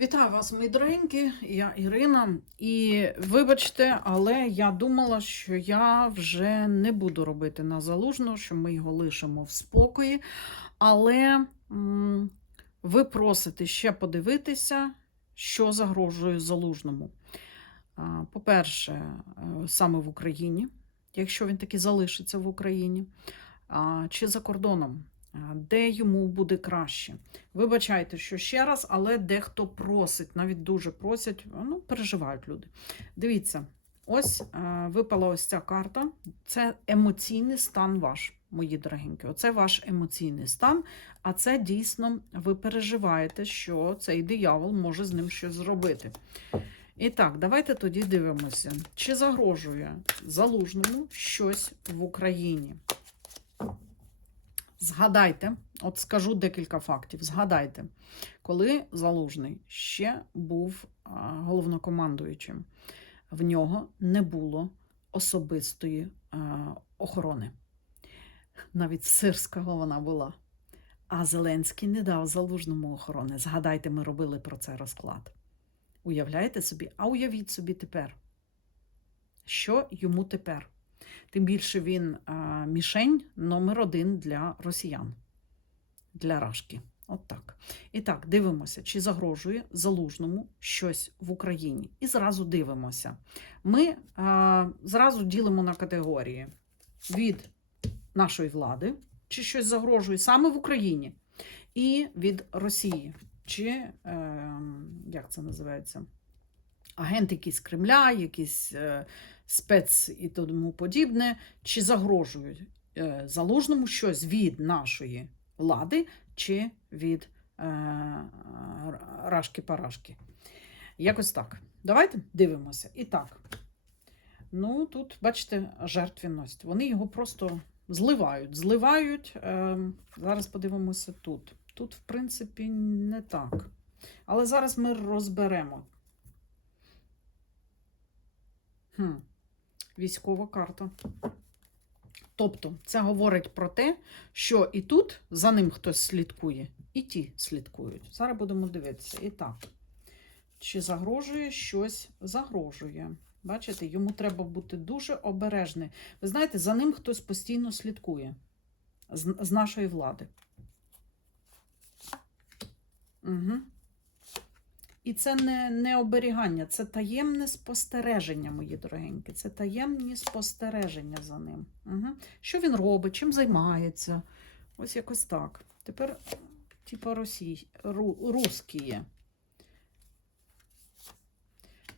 Вітаю вас, мої дорогенькі, я Ірина. І вибачте, але я думала, що я вже не буду робити на залужного, що ми його лишимо в спокої. Але м, ви просите ще подивитися, що загрожує залужному. По-перше, е, саме в Україні, якщо він таки залишиться в Україні, чи за кордоном, де йому буде краще. Вибачайте, що ще раз, але дехто просить, навіть дуже просять, ну, переживають люди. Дивіться, ось випала ось ця карта. Це емоційний стан ваш, мої дорогенькі. Оце ваш емоційний стан. А це дійсно ви переживаєте, що цей диявол може з ним щось зробити. І так, давайте тоді дивимося, чи загрожує залужному щось в Україні. Згадайте, от скажу декілька фактів. Згадайте, коли Залужний ще був головнокомандуючим, в нього не було особистої охорони. Навіть сирського вона була. А Зеленський не дав Залужному охорони. Згадайте, ми робили про це розклад. Уявляєте собі? А уявіть собі тепер, що йому тепер? Тим більше він мішень номер один для росіян, для Рашки. От так. І так, дивимося, чи загрожує залужному щось в Україні. І зразу дивимося. Ми а, зразу ділимо на категорії від нашої влади, чи щось загрожує саме в Україні, і від Росії, чи е, як це називається? Агент якийсь Кремля, якийсь е, спец і тому подібне, чи загрожують е, залужному щось від нашої влади, чи від е, Рашки-Парашки. Якось так. Давайте дивимося. І так. Ну, тут, бачите, жертвенність. Вони його просто зливають. Зливають. Е, зараз подивимося тут. Тут, в принципі, не так. Але зараз ми розберемо. Хм. Військова карта. Тобто, це говорить про те, що і тут за ним хтось слідкує, і ті слідкують. Зараз будемо дивитися. І так, чи загрожує щось? Загрожує. Бачите, йому треба бути дуже обережним. Ви знаєте, за ним хтось постійно слідкує з, з нашої влади. Угу. І це не, не оберігання, це таємне спостереження, мої дорогенькі. Це таємні спостереження за ним. Угу. Що він робить, чим займається? Ось якось так. Тепер, типа, росій, ру, русські.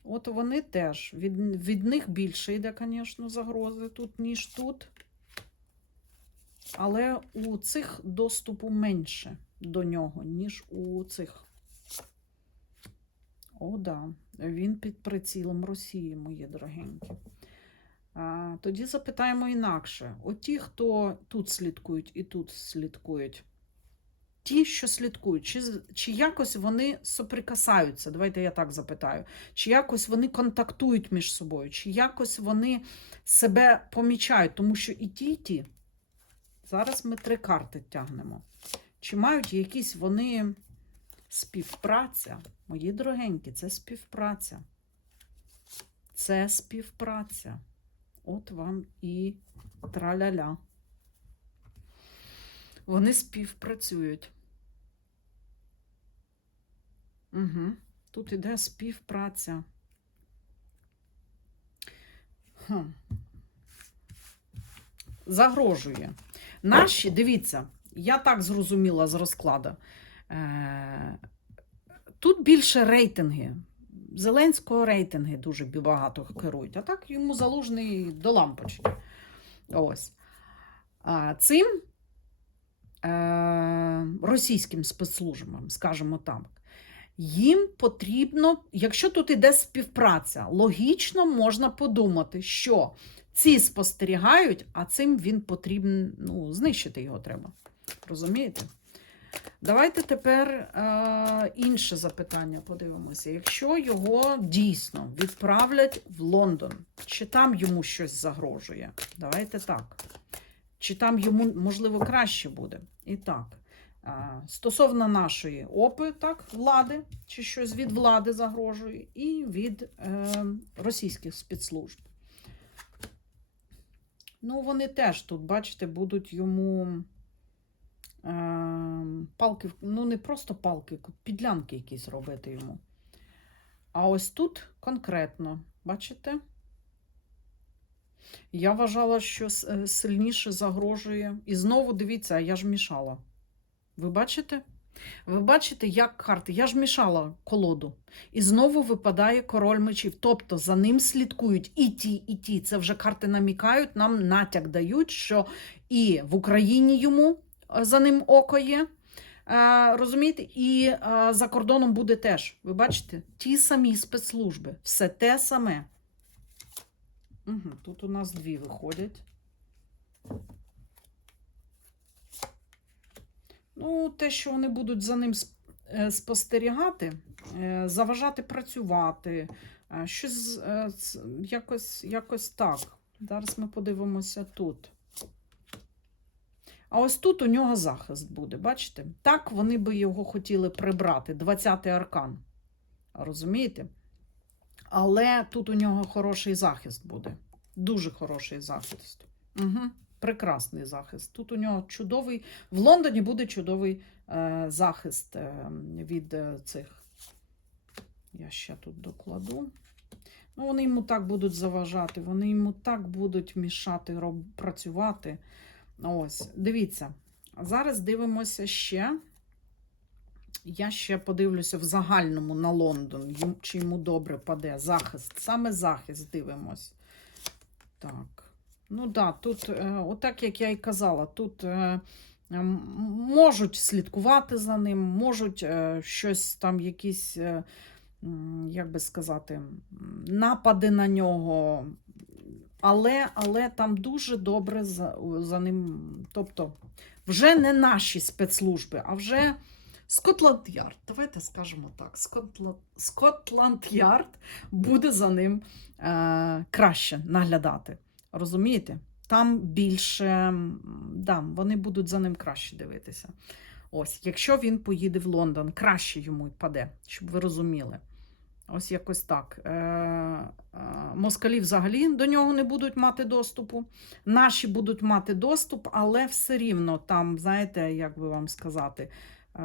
От вони теж. Від, від них більше йде, звісно, загрози тут, ніж тут. Але у цих доступу менше до нього, ніж у цих. О, да. Він під прицілом Росії, мої дорогенькі. А, Тоді запитаємо інакше: оті, хто тут слідкують і тут слідкують, ті, що слідкують, чи, чи якось вони соприкасаються? Давайте я так запитаю. Чи якось вони контактують між собою, чи якось вони себе помічають, тому що і ті, і ті. Зараз ми три карти тягнемо. Чи мають якісь вони співпраця? Мої дорогенькі, це співпраця. Це співпраця. От вам і траля-ля. Вони співпрацюють. Угу. Тут іде співпраця. Хм. Загрожує. Наші, дивіться, я так зрозуміла з розкладу. Е, Тут більше рейтинги. Зеленського рейтинги дуже багато керують, а так йому залужний до лампочки. Ось. А цим е, російським спецслужбам, скажімо так, їм потрібно, якщо тут іде співпраця, логічно можна подумати, що ці спостерігають, а цим він потрібен, ну, знищити його треба. Розумієте? Давайте тепер е, інше запитання подивимося. Якщо його дійсно відправлять в Лондон, чи там йому щось загрожує? Давайте так. Чи там йому, можливо, краще буде? І так, А, Стосовно нашої опи, так, влади, чи щось від влади загрожує, і від е, російських спецслужб. Ну, вони теж тут, бачите, будуть йому е, палки, ну не просто палки, підлянки якісь робити йому. А ось тут конкретно, бачите? Я вважала, що е, сильніше загрожує. І знову дивіться, я ж мішала. Ви бачите? Ви бачите, як карти? Я ж мішала колоду. І знову випадає король мечів. Тобто за ним слідкують і ті, і ті. Це вже карти намікають, нам натяк дають, що і в Україні йому за ним око є. Е, розумієте? І е, за кордоном буде теж. Ви бачите? Ті самі спецслужби. Все те саме. Угу, тут у нас дві виходять. Ну, те, що вони будуть за ним е, спостерігати, заважати працювати, щось якось, якось так. Зараз ми подивимося тут. А ось тут у нього захист буде, бачите? Так вони би його хотіли прибрати, 20-й аркан. Розумієте? Але тут у нього хороший захист буде. Дуже хороший захист. Угу. Прекрасний захист. Тут у нього чудовий. В Лондоні буде чудовий е, захист е, від е, цих. Я ще тут докладу. Ну, вони йому так будуть заважати, вони йому так будуть мішати роб... працювати. Ось, дивіться. Зараз дивимося ще. Я ще подивлюся в загальному на Лондон, чи йому добре паде захист. Саме захист дивимось. Так. Ну так, да, тут, е, отак як я і казала, тут е, можуть слідкувати за ним, можуть е, щось там, якісь, як би сказати, напади на нього. Але, але там дуже добре за, за ним. Тобто, вже не наші спецслужби, а вже Скотланд Ярд. Давайте скажемо так. Скотланд, Скотланд Ярд буде за ним е, краще наглядати. Розумієте? Там більше, да, вони будуть за ним краще дивитися. Ось, якщо він поїде в Лондон, краще йому й паде, щоб ви розуміли. Ось якось так. Е, е, москалі взагалі до нього не будуть мати доступу. Наші будуть мати доступ, але все рівно там, знаєте, як би вам сказати, е,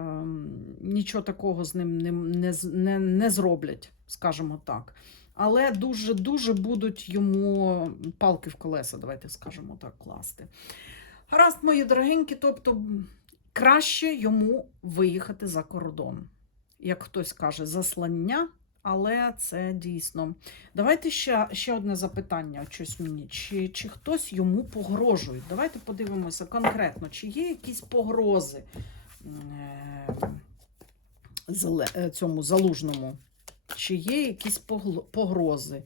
нічого такого з ним не, не, не, не зроблять, скажімо так. Але дуже-дуже будуть йому палки в колеса, давайте скажемо так, класти. Гаразд, мої дорогенькі, тобто краще йому виїхати за кордон. Як хтось каже, заслання, але це дійсно. Давайте ще, ще одне запитання, щось мені. Чи, чи хтось йому погрожує? Давайте подивимося конкретно, чи є якісь погрози е, е, цьому залужному. Чи є якісь погрози?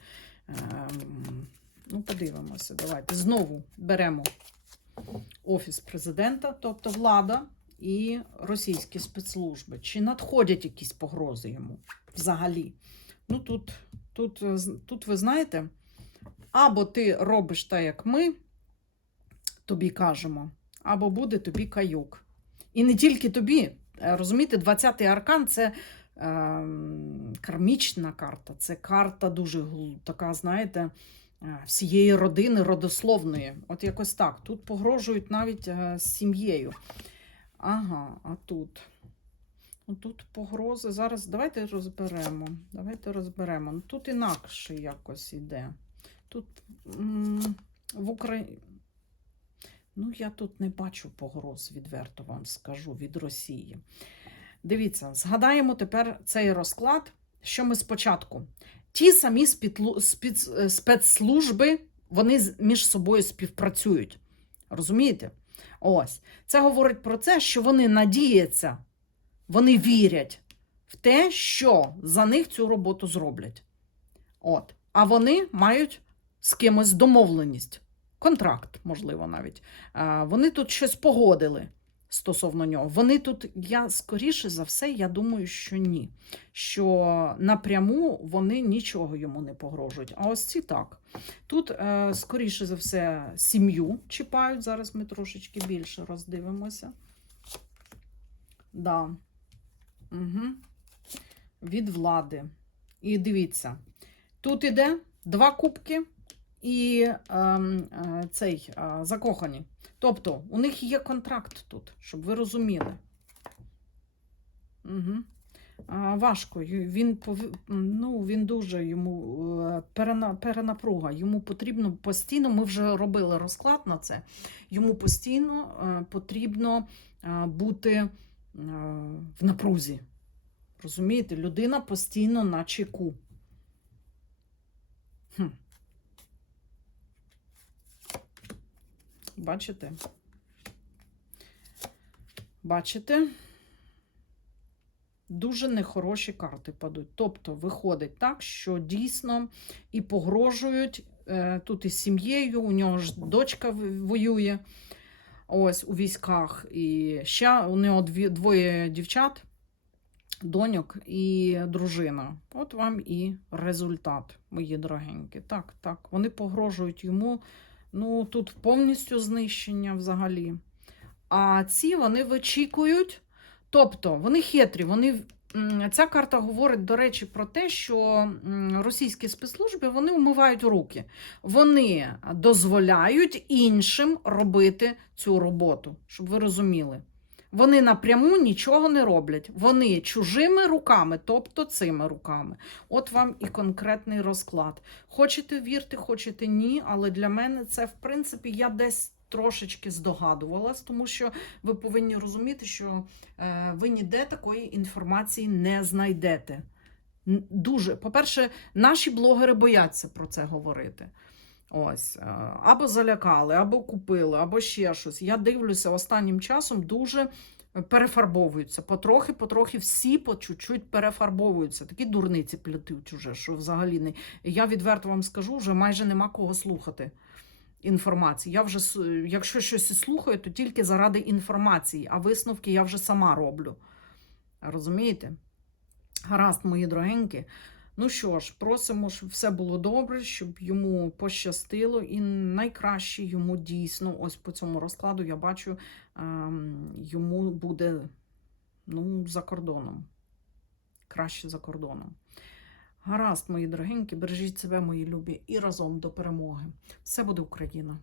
Ем, Ну, подивимося. Давайте знову беремо Офіс президента, тобто влада і російські спецслужби. Чи надходять якісь погрози йому взагалі? Ну, тут, тут, е, тут ви знаєте, або ти робиш так, як ми тобі кажемо, або буде тобі каюк. І не тільки тобі. Е, Розумієте, 20-й аркан це ем, кармічна карта, це карта дуже така, знаєте, е, всієї родини родословної. От якось так. Тут погрожують навіть е, з сім'єю. Ага, а тут. Ну, Тут погрози. Зараз давайте розберемо. Давайте розберемо. Ну, тут інакше якось іде. Тут в Україні. Ну, я тут не бачу погроз, відверто вам скажу, від Росії. Дивіться, згадаємо тепер цей розклад, що ми спочатку. Ті самі е, спецслужби, вони між собою співпрацюють. Розумієте? Ось. Це говорить про те, що вони надіються, вони вірять в те, що за них цю роботу зроблять. От. А вони мають з кимось домовленість, контракт, можливо, навіть. Вони тут щось погодили стосовно нього. Вони тут, я скоріше за все, я думаю, що ні. Що напряму вони нічого йому не погрожують. А ось ці так. Тут, е, скоріше за все, сім'ю чіпають. Зараз ми трошечки більше роздивимося. Да. Угу. Від влади. І дивіться, тут іде два кубки і ем, е, цей е, закохані. Тобто, у них є контракт тут, щоб ви розуміли. Угу. Важко. Він, ну, він дуже йому е, перенапруга. Йому потрібно постійно, ми вже робили розклад на це. Йому постійно потрібно бути в напрузі. Розумієте, людина постійно на чеку. Хм. Бачите? Бачите? Дуже нехороші карти падуть. Тобто виходить так, що дійсно і погрожують е, тут із сім'єю, у нього ж дочка воює ось у військах, і ще у нього дві, двоє дівчат, доньок і дружина. От вам і результат, мої дорогенькі. Так, так, вони погрожують йому. Ну, тут повністю знищення взагалі. А ці вони вичікують. Тобто вони хитрі, вони. Ця карта говорить, до речі, про те, що російські спецслужби вони умивають руки. Вони дозволяють іншим робити цю роботу, щоб ви розуміли. Вони напряму нічого не роблять. Вони чужими руками, тобто цими руками. От вам і конкретний розклад. Хочете вірте, хочете ні, але для мене це, в принципі, я десь трошечки здогадувалась, тому що ви повинні розуміти, що е, ви ніде такої інформації не знайдете. Дуже, по-перше, наші блогери бояться про це говорити. Ось, е, або залякали, або купили, або ще щось. Я дивлюся останнім часом дуже перефарбовуються. Потрохи, потрохи всі по чуть-чуть перефарбовуються. Такі дурниці плетуть уже, що взагалі не. Я відверто вам скажу, вже майже нема кого слухати інформації. Я вже, якщо щось слухаю, то тільки заради інформації, а висновки я вже сама роблю. Розумієте? Гаразд, мої дорогенькі. Ну що ж, просимо, щоб все було добре, щоб йому пощастило, і найкраще йому дійсно, ось по цьому розкладу я бачу, ем, йому буде ну, за кордоном. Краще за кордоном. Гаразд, мої дорогенькі, бережіть себе, мої любі, і разом до перемоги. Все буде Україна!